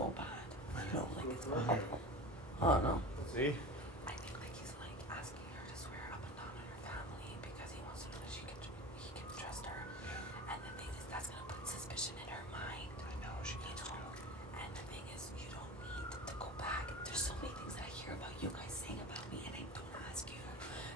so bad. You know, like it's bad. I don't know. See? I think like he's like asking her to swear up and down on her family because he wants to know that he can trust her. And the thing is, that's gonna put suspicion in her mind. I know, she does too. And the thing is, you don't need to go back. There's so many things that I hear about you guys saying about me, and I don't ask you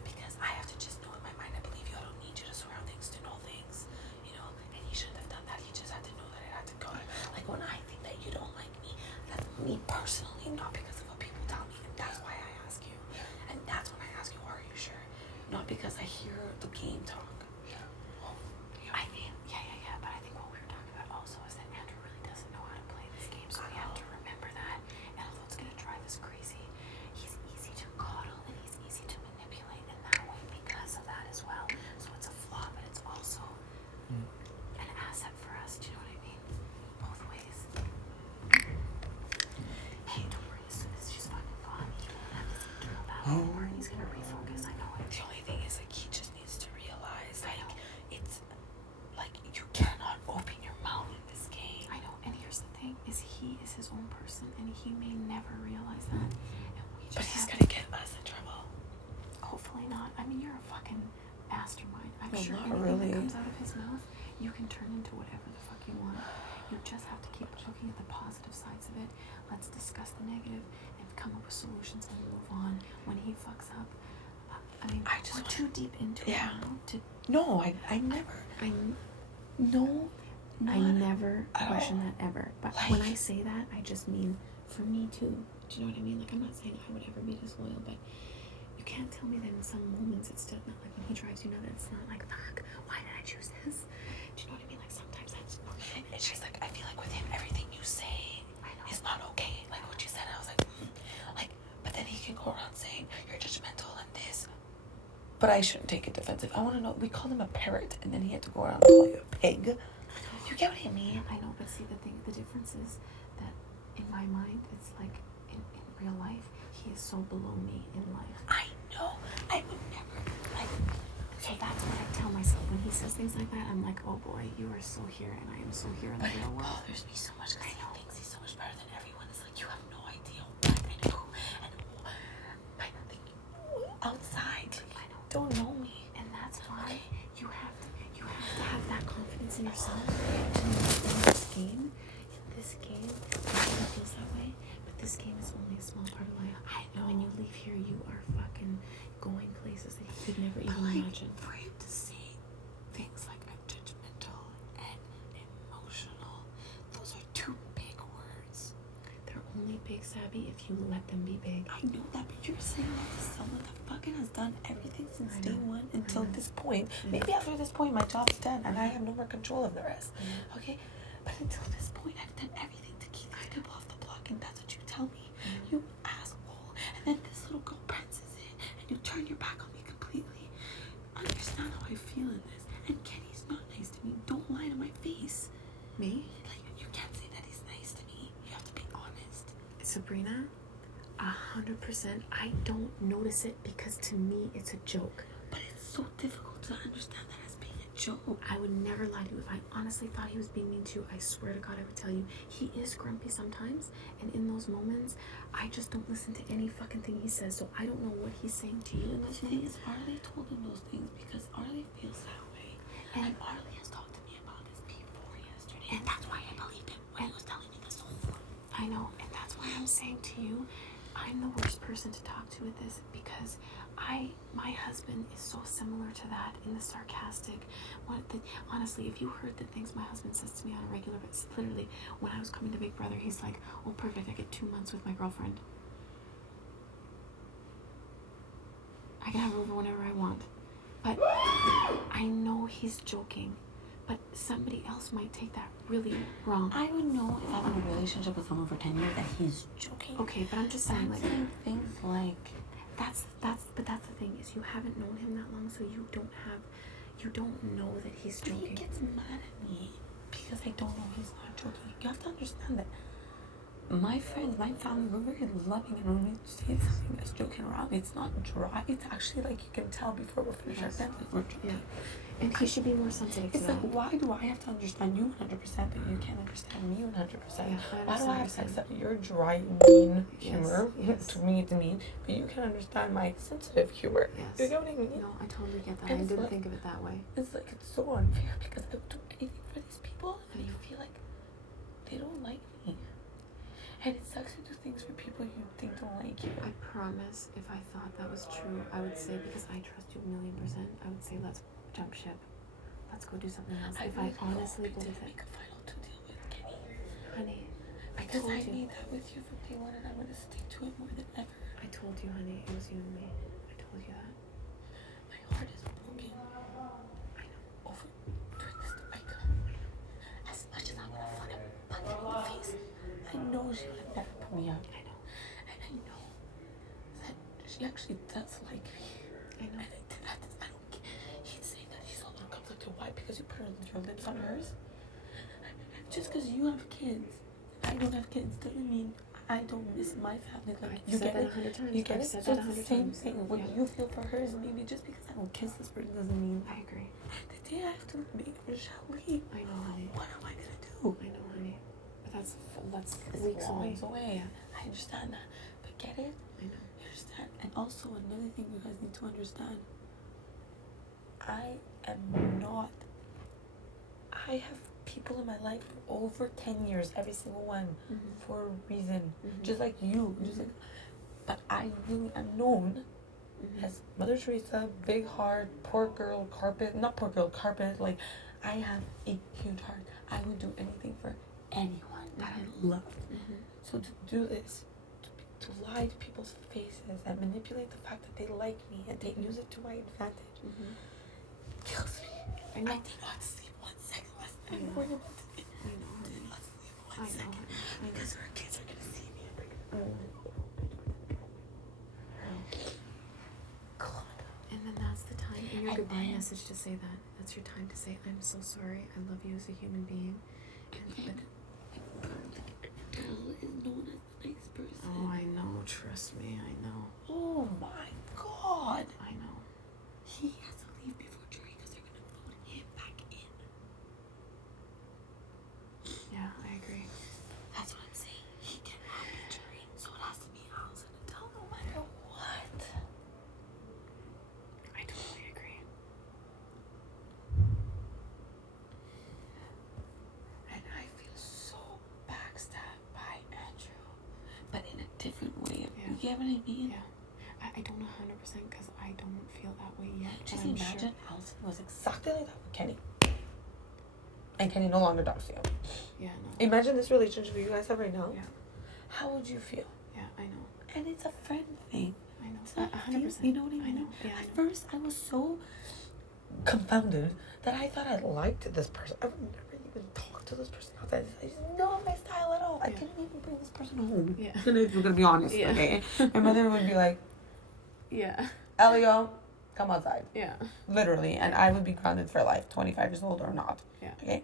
because I have to just know in my mind. I believe you. I don't need you to swear on things to know things, you know. And he shouldn't have done that. He just had to know that it had to go. Like when I think that you don't like me, that's me personally, not because of what people tell me. And that's why I ask you. And that's when I ask you, are you sure? Not because I hear the game talk. I mean, yeah. But I think what we were talking about also is that Andrew really doesn't know how to play this game, so we have to remember that. And although it's gonna drive us crazy, he's easy to coddle and he's easy to manipulate in that way because of that as well. So it's a flaw, but it's also an asset for us. Do you know what I mean? Both ways. Hey, don't worry. As soon as she's fucking gone, you don't have this internal battle anymore, and he's gonna refocus. I know it. The only thing is, like, he just needs to realize, like, it's like you cannot open your mouth in this game. I know, and here's the thing: is he is his own person, and he may never realize that. And we just But he's have gonna get us in trouble. hopefully not. I mean, you're a fucking mastermind. I'm Well, sure not anything really. that comes out of his mouth, you can turn into whatever the fuck you want. You just have to keep looking at the positive sides of it. Let's discuss the negative and come up with solutions and move on. When he fucks up, I mean, I just we're want- too deep into Yeah. it now to. No, I never. No. I never at question all. that ever. But Like- when I say that, I just mean for me too. Do you know what I mean? Like, I'm not saying I would ever be disloyal, but you can't tell me that in some moments it's still not like when he drives you nuts. It's not like, fuck, why did I choose this? Do you know what I mean? Like sometimes that's. It's just like I feel like with him, everything you say is not okay. Like what you said, I was like, like. But then he can go around saying you're judgmental and this. But I shouldn't take it defensive. I want to know. We called him a parrot, and then he had to go around and call you a pig. You get what I mean? I know, but see, the difference is that in my mind, it's like in real life, he is so below me in life. I know. I would never like. So that's what I tell myself when he says things like that. I'm like, oh boy, you are so here, and I am so here in the But it real world. bothers me so much because he thinks he's so much better than everyone. It's like you have no idea what and who and who. Like outside, I know. don't know me. And that's why you have to have that confidence in yourself to know in this game, everyone feels that way, but this game is only a small part of life. I know. When you leave here, you are fucking going places that you could never even imagine. For him to say things like I'm judgmental and emotional, those are two big words. They're only big, Sabby, if you let them be big. I know that, but you're saying that to someone that fucking has done everything since I day know. one until I know. this point. I know. Maybe after this point, my job's done and I have no more control of the rest. I know. Okay? But until this point, I've done everything to keep these people off the block, and that's what you tell me. You asshole. And then this little girl prances in, and you turn your back on me completely. Understand how I feel in this. And Kenny's not nice to me. Don't lie to my face. Me? Like, you can't say that he's nice to me. You have to be honest. Sabrina, 100%. I don't notice it because to me it's a joke. But it's so difficult to understand that as being a joke. I would never lie to you. If I honestly thought he was being mean to you, I swear to God, I would tell you. He is grumpy sometimes, and in those moments, I just don't listen to any fucking thing he says, so I don't know what he's saying to you in The those thing moments. is, Arlie told him those things because Arlie feels that way. And Arlie has talked to me about this before yesterday. And that's why I believed him when he was telling me this whole thing. I know, and that's why I'm saying to you, I'm the worst person to talk to with this because my husband is so similar to that in the sarcastic. Honestly, if you heard the things my husband says to me on a regular basis, literally, when I was coming to Big Brother, he's like, oh, perfect, I get 2 months with my girlfriend. I can have her over whenever I want. But I know he's joking. But somebody else might take that really wrong. I would know if I'm in a relationship with someone for 10 years that he's joking. Okay, but I'm just saying, like, saying things like, but that's the thing, is you haven't known him that long, so you don't know that he's but joking. he gets mad at me because I don't know he's not joking. You have to understand that my friends, my family, we're very loving, and when we say something that's joking around, it's not dry. It's actually like you can tell before we're finished our sentence, we're joking. Yeah. And he should be more sensitive to It's that. like, why do I have to understand you 100%, but you can't understand me 100%? Yeah, Why do I have to understand. accept your dry, mean humor? Yes. To me, it's mean, but you can understand my sensitive humor. Yes. You get what I mean? No, I totally get that. And I it's didn't like- think of it that way. It's like, it's so unfair because I would do anything for these people, and you feel like they don't like me. And it sucks to do things for people you think don't like you. I promise, if I thought that was true, I would say, because I trust you 1,000,000%, I would say, let's jump ship. Let's go do something else. If I honestly believe make it. a final to deal with Kenny. Honey, Because told I you. made that with you from day one, and I'm gonna stick to it more than ever. I told you, honey, it was you and me. I told you that. My heart is broken. I know. Over doing this to Micah. As much as I'm gonna fucking punch her in the face, I know she would have never put me out. I know. And I know that she actually does like me. I know. And I don't care. He's saying that he's so uncomfortable. Why? Because you put your lips on hers? Just because you have kids, I don't have kids, doesn't mean I don't miss my family. Like, I've you said get that it? 100 times. You get I've it? said So that it's the 100 same times. thing. What Yeah. you feel for hers, maybe just because I don't kiss this person doesn't mean I agree. the day I have to make her shall leave. I know, honey. What am I gonna do? I know, honey. But that's It's weeks away. miles away. I understand that, but get it? I know. You understand? And also another thing you guys need to understand. I am not. I have people in my life for over 10 years, every single one, for a reason. Just like you. Just like, but I really am known as Mother Teresa, big heart, poor girl, carpet. Not poor girl, carpet. Like, I have a huge heart. I would do anything for anyone that I love. So to do this, to lie to people's faces and manipulate the fact that they like me and they use it to my advantage kills me. I know. I did not sleep 1 second last I night. know. Worried about it. I know, I did honey. not sleep I 1 know, second honey. I know. because her kids are gonna see me. God. And then that's the time in your And goodbye then- message to say that. That's your time to say, I'm so sorry. I love you as a human being. And Girl is known as a nice person. Oh, I know. Trust me. I know. Oh my God. I know. He has to leave before jury because they're gonna vote him back in. Yeah, I agree. That's what I'm saying. He cannot be jury, so it has to be Allison and Adele no matter what. I totally agree. And I feel so backstabbed by Andrew, but in a different way. Yeah. You get what I mean? Yeah. I don't know 100% because I don't feel that way yet. Just but I'm imagine sure. Allison was exactly like that with Kenny. And Kenny no longer talks to you. Yeah, no. Imagine this relationship you guys have right now. Yeah. How would you feel? Yeah, I know. And it's a friend thing. I know. It's not 100%. You know what I mean? I know. Yeah, I At know. first, I was so confounded that I thought I liked this person. I would never even talk to this person outside. I just not my style at all. I Yeah. didn't even bring this person home. Yeah. And if we're gonna be honest, Yeah. okay? My mother would be like, Yeah. Elio, come outside. Yeah. Literally. And I would be grounded for life, 25 years old or not. Yeah. Okay?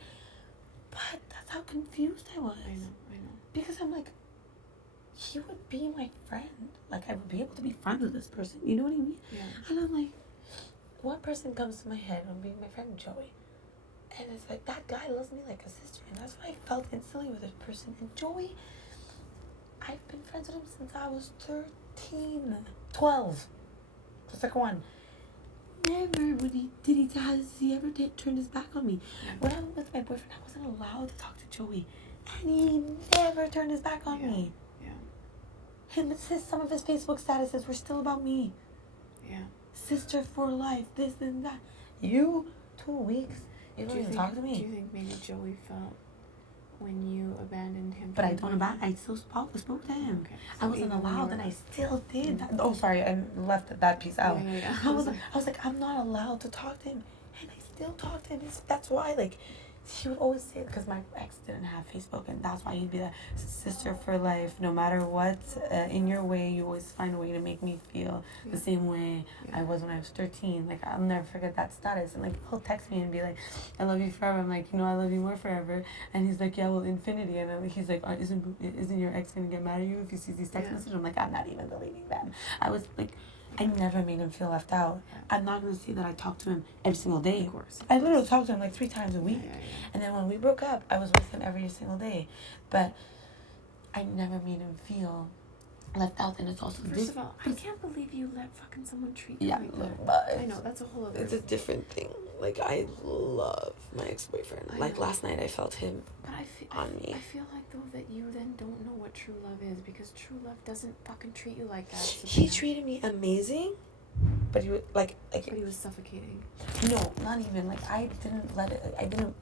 But that's how confused I was. I know. I know. Because I'm like, he would be my friend. Like, I would be able to be friends with this person. You know what I mean? Yeah. And I'm like, one person comes to my head when being my friend Joey. And it's like, that guy loves me like a sister. And that's what I felt instantly with this person. And Joey, I've been friends with him since I was 13, 12. The second one. Never has he ever turned his back on me. Yeah. When I was with my boyfriend, I wasn't allowed to talk to Joey. And he never turned his back on Yeah. me. Yeah. Some of his Facebook statuses were still about me. Yeah. Sister for life, this and that. You, 2 weeks, you don't even talk to Do me. you think maybe Joey felt when you abandoned him? But I for don't him? about. I still spoke to him. Okay. I wasn't even when you allowed, were- and I still did. That. Oh, sorry, I left that piece out. Yeah. I was like, I'm not allowed to talk to him, and I still talk to him. That's why, like, he would always say, because my ex didn't have Facebook, and that's why he'd be like, sister for life, no matter what, in your way, you always find a way to make me feel the same way I was when I was 13. Like, I'll never forget that status. And like, he'll text me and be like, I love you forever. I'm like, I love you more forever. And he's like, yeah, well, infinity. And he's like, isn't your ex gonna get mad at you if you see these text messages? I'm like, I'm not even deleting them. I was like, I never made him feel left out. I'm not going to say that I talked to him every single day. Of course. I literally talked to him like 3 times a week. And then when we broke up, I was with him every single day. But I never made him feel left out. And it's also First of all, I can't believe you let fucking someone treat you like that. But I know, that's a whole other it's a different thing. Like, I love my ex-boyfriend. Like, last night I felt him on me. I feel like, though, that you then don't know what true love is, because true love doesn't fucking treat you like that. He treated me amazing, but he was like but he was suffocating. No, not even. Like, I didn't let it, I didn't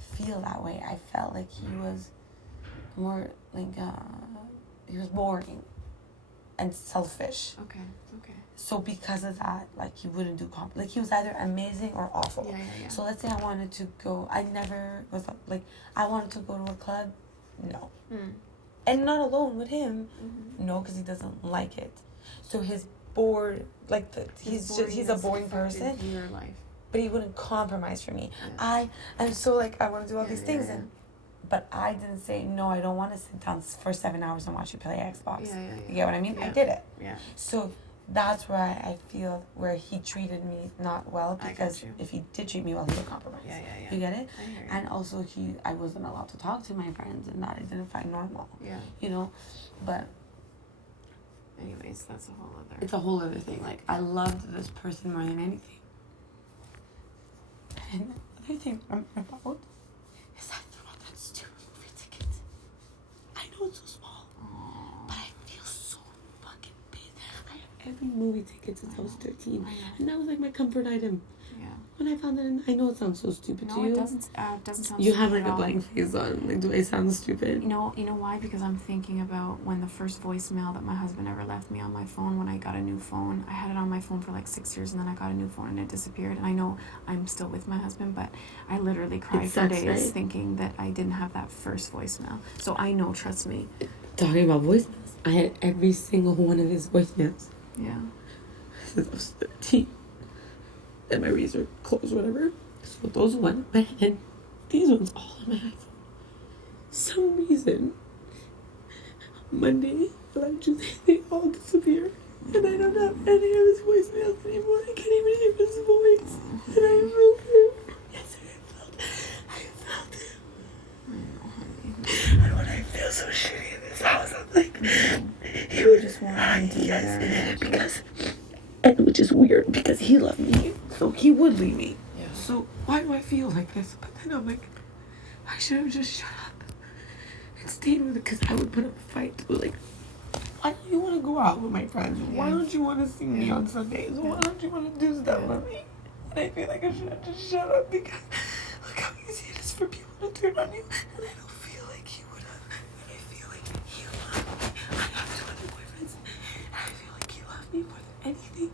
feel that way. I felt like he was more like, he was boring and selfish. Okay. So because of that, like, he wouldn't do like, he was either amazing or awful. Yeah. So let's say I wanted to go, I never was like, I wanted to go to a club, no. And not alone with him, no, because he doesn't like it. So his bored, like, he's a boring person. Your life. But he wouldn't compromise for me. I'm so like, I want to do all these things, but I didn't say, no, I don't want to sit down for 7 hours and watch you play Xbox. You get what I mean? I did it. So that's where I feel where he treated me not well, because if he did treat me well, he would compromise. You get it? I hear you. And also I wasn't allowed to talk to my friends, and that I didn't find normal. But anyways, that's a whole other. It's a whole other thing. Like, I loved this person more than anything. And the other thing I'm about is that throughout that stupid movie ticket, I know it's so small, but I feel so fucking big. I have every movie ticket since I was 13, and that was like my comfort item. When I found that, I know it sounds so stupid to you. No, it doesn't sound You stupid have like at a all. blank face on. Like, do I sound stupid? You know why? Because I'm thinking about when the first voicemail that my husband ever left me on my phone when I got a new phone. I had it on my phone for like 6 years, and then I got a new phone and it disappeared. And I know I'm still with my husband, but I literally cried for days thinking that I didn't have that first voicemail. So I know, trust me. Talking about voicemails, I had every single one of his voicemails. Yeah. Since I was 13. And my razor closed, whatever. So those went in my head. These ones all on my iPhone. Some reason, Monday, like Tuesday, they all disappear. And I don't have any of his voicemails anymore. I can't even hear his voice. And I felt him. Yesterday I felt him. And when I feel so shitty in this house, I'm like, You just want him to be there. Because, and which is weird, because he loved me. So he would leave me. So why do I feel like this? But then I'm like, I should have just shut up and stayed with it, because I would put up a fight. Like, why don't you want to go out with my friends? Why don't you want to see me on Sundays? Why don't you want to do stuff with me? And I feel like I should have just shut up, because look how easy it is for people to turn on you. And I don't feel like he would have. And I feel like he loved me. I have 2 other boyfriends. And I feel like he loved me more than anything.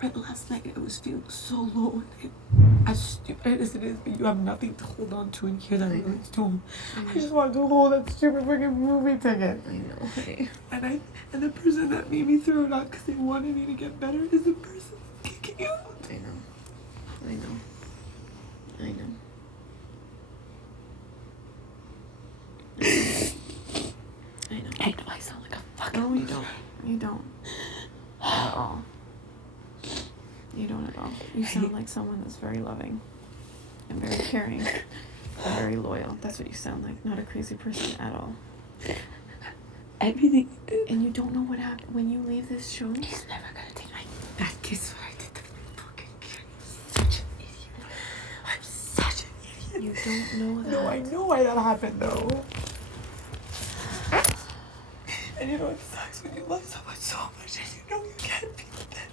And last night I was feeling so low, and as stupid as it is, but you have nothing to hold on to and hear that relates to him. I just wanted to hold that stupid freaking movie ticket. I know. And the person that made me throw it out because they wanted me to get better is the person kicking out. I know. I know I sound like a fucking. No, you don't. At all. You don't at all. You sound like someone that's very loving and very caring and very loyal. That's what you sound like. Not a crazy person at all. Everything. And you don't know what happened when you leave this show. He's never gonna take that kiss what I did to fucking kid. I'm such an idiot. I'm such an idiot. You don't know that. No, I know why that happened though. And you know it sucks when you love someone so much and you know you can't be with them.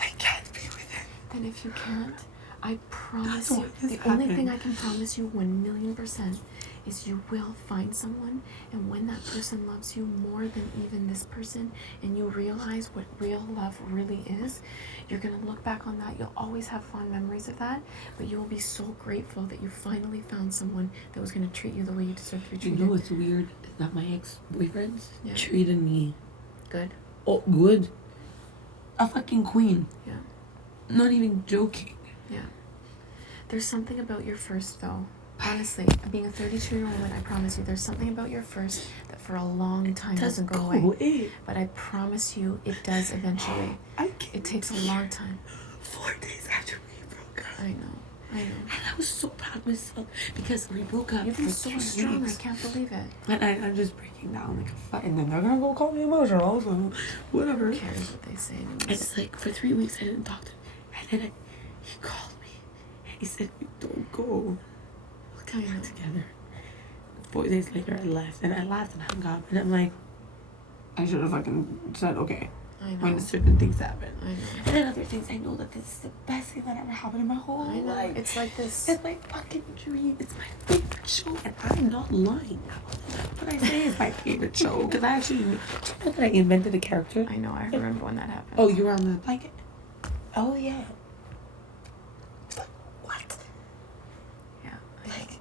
I can't be with them. Then if you can't, I promise That's you, why this the only happened. thing I can promise you 1,000,000% is you will find someone, and when that person loves you more than even this person, and you realize what real love really is, you're going to look back on that. You'll always have fond memories of that, but you will be so grateful that you finally found someone that was going to treat you the way you deserve to be treated. You know what's weird? That my ex-boyfriends Yeah. treated me Good. oh good. A fucking queen. Yeah. Not even joking. Yeah. There's something about your first, though. Honestly, being a 32-year-old woman, I promise you, there's something about your first that for a long time doesn't go away. But I promise you, it does eventually. It takes a long time. 4 days after we broke up. I know. And I was so proud of myself because we broke up. You've been for so 3 strong. weeks. I can't believe it. And I'm just breaking down like a fight, and then they're gonna go call me emotional, so whatever. Who cares what they say anyways? It's like for 3 weeks I didn't talk to him, and then he called me and he said, "Don't go. We'll come back together." 4 days later I left, and I laughed and hung up, and I'm like, I should have fucking said okay. I know. When certain things happen. I know. And then other things, I know that this is the best thing that ever happened in my whole life. It's like this. It's my fucking dream. It's my favorite show, and I'm not lying. What I say is my favorite show, because I actually, do you know that I invented a character? I know. I remember when that happened. Oh, you were on the blanket. Oh yeah. What? Yeah. Like,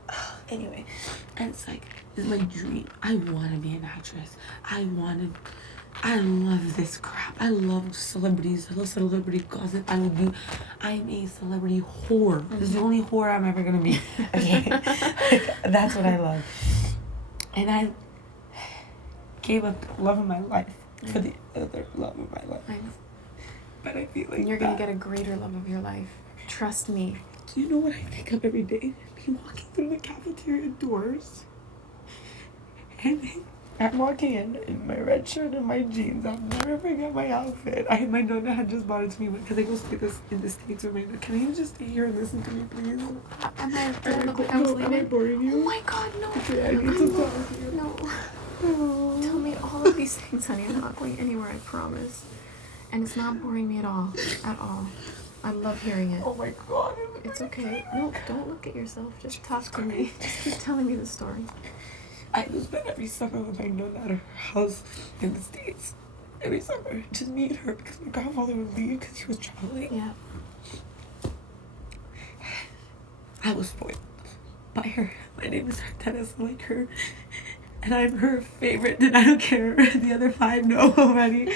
anyway, and it's like, this is my dream. I want to be an actress. I love this crap. I love celebrities. I love celebrity gossip. I'm a celebrity whore. This is the only whore I'm ever gonna be. Okay. That's what I love. And I gave up the love of my life for the other love of my life. I know. But I feel like And you're gonna get a greater love of your life. Trust me. Do you know what I think of every day? Me walking through the cafeteria doors. And I'm walking in my red shirt and my jeans. I'll never forget my outfit. My nonna had just bought it to me because I go stay this in the States with my nonna. Can you just stay here and listen to me, please? Am I Am I boring you? Oh my god, no. Okay, I need to talk to you. No. Oh. Tell me all of these things, honey. I'm not going anywhere, I promise. And it's not boring me at all. At all. I love hearing it. Oh my god. It's okay. No, don't look at yourself. Just talk to me. Just keep telling me the story. I just spent every summer with my nonna at her house in the States. Every summer. Just me and her because my grandfather would leave because he was traveling. Yeah. I was spoiled by her. My name is Tennis, like her. And I'm her favorite, and I don't care. The other 5 know already.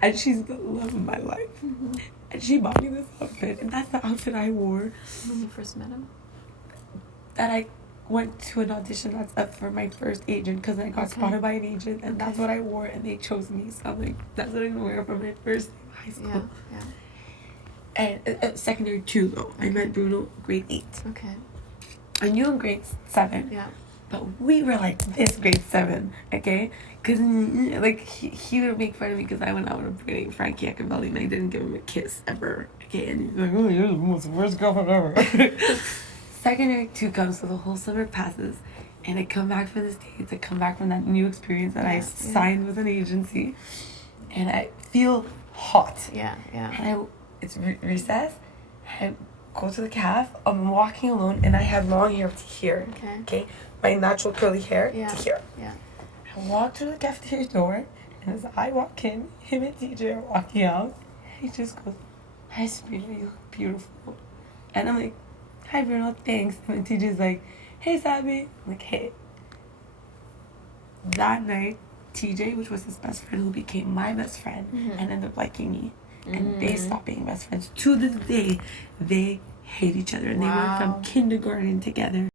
And she's the love of my life. Mm-hmm. And she bought me this outfit, and that's the outfit I wore. When you first met him? That I went to an audition that's up for my first agent because I got spotted by an agent, and that's what I wore, and they chose me. So I'm like, that's what I'm gonna wear for my first day of high school. Yeah. And secondary 2 though. I met Bruno grade 8. Okay. I knew him grade 7. Yeah. But we were like this grade 7, okay? Because, like, he would make fun of me because I went out with a pretty Frankie Accavelli and I didn't give him a kiss ever, okay? And he's like, oh, you're the most worst girlfriend ever. Secondary 2 comes, so the whole summer passes, and I come back from the States. I come back from that new experience that I signed with an agency, and I feel hot. Yeah. And it's recess, I go to the caf, I'm walking alone, and I have long hair to here, okay? My natural curly hair to here. Yeah. I walk through the cafeteria door, and as I walk in, him and TJ are walking out, and he just goes, "Hi Sabrina, you look beautiful." And I'm like, "Hi Bruno, thanks." And then TJ's like, "Hey Sabby." I'm like, "Hey." That night, TJ, which was his best friend, who became my best friend, and ended up liking me. And they stopped being best friends. To this day, they hate each other, and they went from kindergarten together.